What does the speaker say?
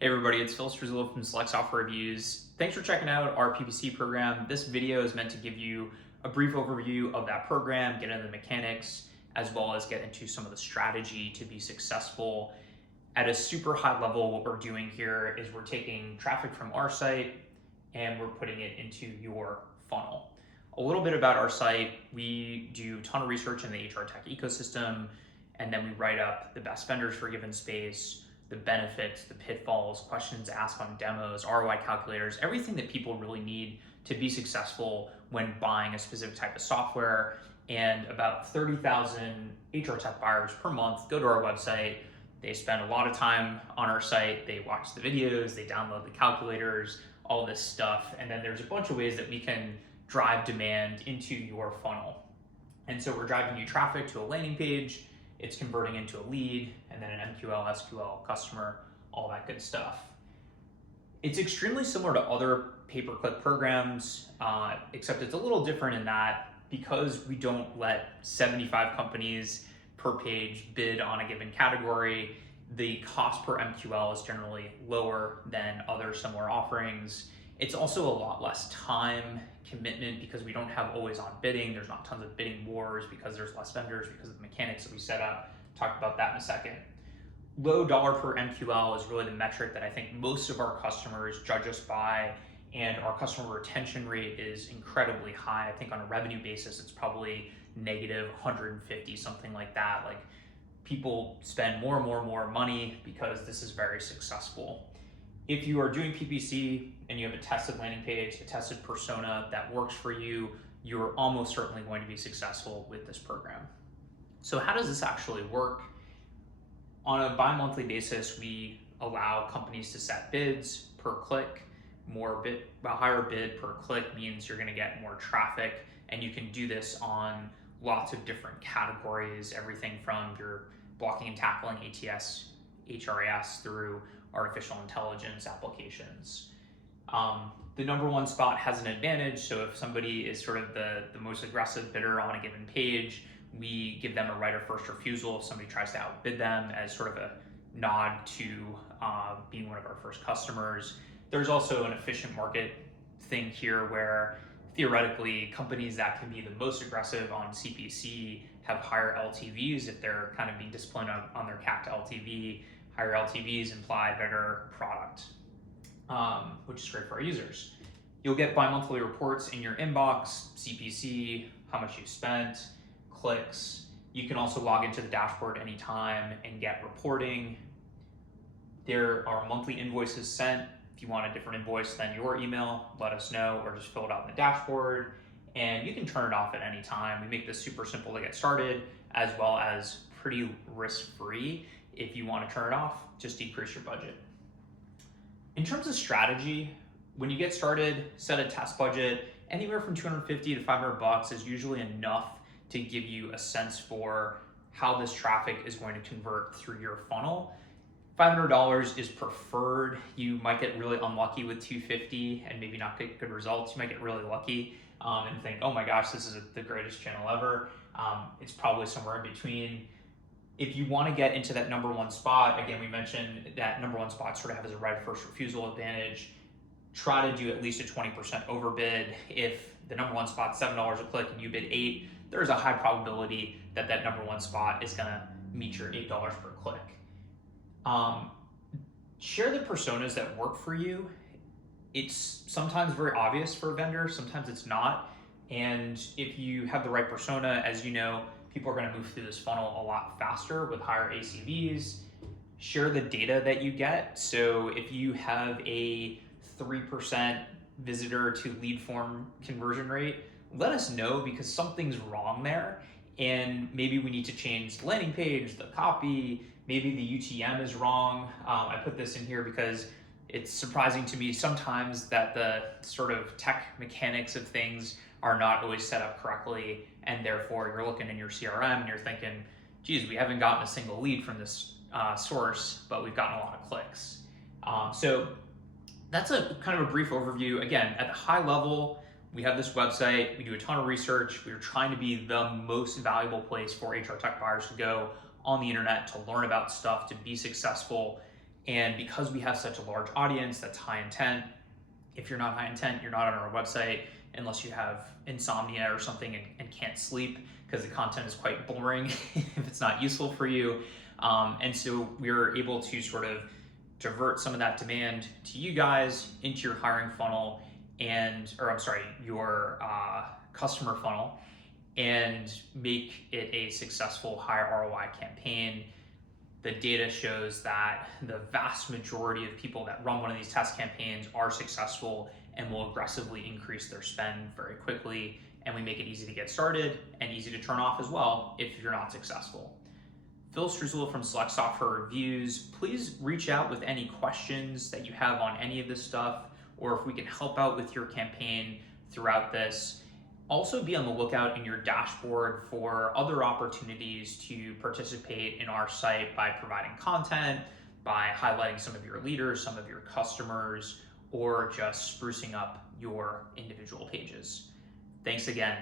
Hey everybody, it's Phil Struzzo from Select Software Reviews. Thanks for checking out our PPC program. This video is meant to give you a brief overview of that program, get into the mechanics, as well as get into some of the strategy to be successful. At a super high level, what we're doing here is we're taking traffic from our site and we're putting it into your funnel. A little bit about our site, we do a ton of research in the HR tech ecosystem, and then we write up the best vendors for a given space, the benefits, the pitfalls, questions asked on demos, ROI calculators, everything that people really need to be successful when buying a specific type of software. And about 30,000 HR tech buyers per month go to our website. They spend a lot of time on our site. They watch the videos, they download the calculators, all this stuff. And then there's a bunch of ways that we can drive demand into your funnel. And so we're driving you traffic to a landing page, it's converting into a lead, and then an MQL, SQL, customer, all that good stuff. It's extremely similar to other pay-per-click programs, except it's a little different in that because we don't let 75 companies per page bid on a given category, the cost per MQL is generally lower than other similar offerings. It's also a lot less time commitment because we don't have always on bidding. There's not tons of bidding wars because there's less vendors because of the mechanics that we set up. Talk about that in a second. Low dollar per MQL is really the metric that I think most of our customers judge us by, and our customer retention rate is incredibly high. I think on a revenue basis, it's probably negative 150, something like that. Like, people spend more and more money because this is very successful. If you are doing PPC and you have a tested landing page, a tested persona that works for you, you're almost certainly going to be successful with this program. So how does this actually work? On a bi-monthly basis, we allow companies to set bids per click. A higher bid per click means you're going to get more traffic, and you can do this on lots of different categories, everything from your blocking and tackling ATS, HRIS through artificial intelligence applications. The number one spot has an advantage. So if somebody is sort of the most aggressive bidder on a given page, we give them a right of first refusal if somebody tries to outbid them as sort of a nod to being one of our first customers. There's also an efficient market thing here where theoretically companies that can be the most aggressive on CPC have higher LTVs if they're kind of being disciplined on their CAC to LTV. Higher LTVs imply better product, which is great for our users. You'll get bi-monthly reports in your inbox, CPC, how much you spent, clicks. You can also log into the dashboard anytime and get reporting. There are monthly invoices sent. If you want a different invoice than your email, let us know, or just fill it out in the dashboard. And you can turn it off at any time. We make this super simple to get started, as well as pretty risk-free. If you want to turn it off, just decrease your budget. In terms of strategy, when you get started, set a test budget. Anywhere from 250 to 500 bucks is usually enough to give you a sense for how this traffic is going to convert through your funnel. $500 is preferred. You might get really unlucky with 250 and maybe not get good results. You might get really lucky and think, oh my gosh, this is the greatest channel ever. It's probably somewhere in between. If you want to get into that number one spot, again, we mentioned that number one spot sort of has a right of first refusal advantage. Try to do at least a 20% overbid. If the number one spot's $7 a click and you bid $8, there's a high probability that that number one spot is going to meet your $8 per click. Share the personas that work for you. It's sometimes very obvious for a vendor, sometimes it's not. And if you have the right persona, as you know, people are going to move through this funnel a lot faster with higher ACVs. Share the data that you get. So if you have a 3% visitor to lead form conversion rate, let us know because something's wrong there. And maybe we need to change the landing page, the copy, maybe the UTM is wrong. I put this in here because it's surprising to me sometimes that the sort of tech mechanics of things are not always set up correctly, and therefore you're looking in your CRM and you're thinking, geez, we haven't gotten a single lead from this source, but we've gotten a lot of clicks. So that's a kind of a brief overview. Again, at the high level, we have this website, we do a ton of research, we're trying to be the most valuable place for HR tech buyers to go on the internet to learn about stuff, to be successful. And because we have such a large audience that's high intent, if you're not high intent, you're not on our website unless you have insomnia or something and can't sleep, because the content is quite boring if it's not useful for you. And so we're able to sort of divert some of that demand to you guys into your hiring funnel your customer funnel, and make it a successful high ROI campaign. The data shows that the vast majority of people that run one of these test campaigns are successful and will aggressively increase their spend very quickly. And we make it easy to get started and easy to turn off as well if you're not successful. Phil Struzula from Select Software Reviews. Please reach out with any questions that you have on any of this stuff, or if we can help out with your campaign throughout this. Also be on the lookout in your dashboard for other opportunities to participate in our site by providing content, by highlighting some of your leaders, some of your customers, or just sprucing up your individual pages. Thanks again.